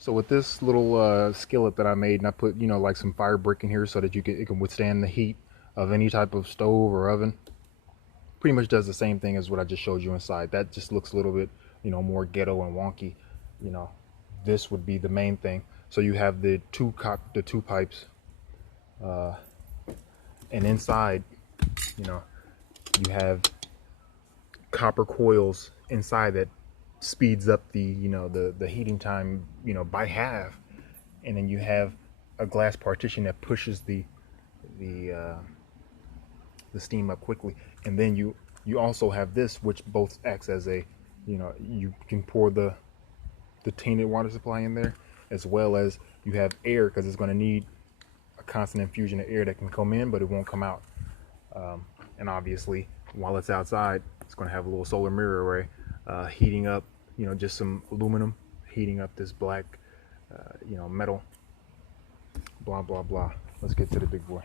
So with this little skillet that I made, and I put, like some fire brick in here so that it can withstand the heat of any type of stove or oven. Pretty much does the same thing as what I just showed you inside. That just looks a little bit, more ghetto and wonky. You know, this would be the main thing. So you have the two pipes, uh, and inside, you know, you have copper coils inside that speeds up the heating time, by half. And then you have a glass partition that pushes the uh, the steam up quickly. And then you also have this, which both acts as a, you can pour the tainted water supply in there, as well as you have air, because it's going to need a constant infusion of air that can come in, but it won't come out. And obviously, while it's outside, it's going to have a little solar mirror array, heating up, just some aluminum, heating up this black, metal, blah, blah, blah. Let's get to the big boy.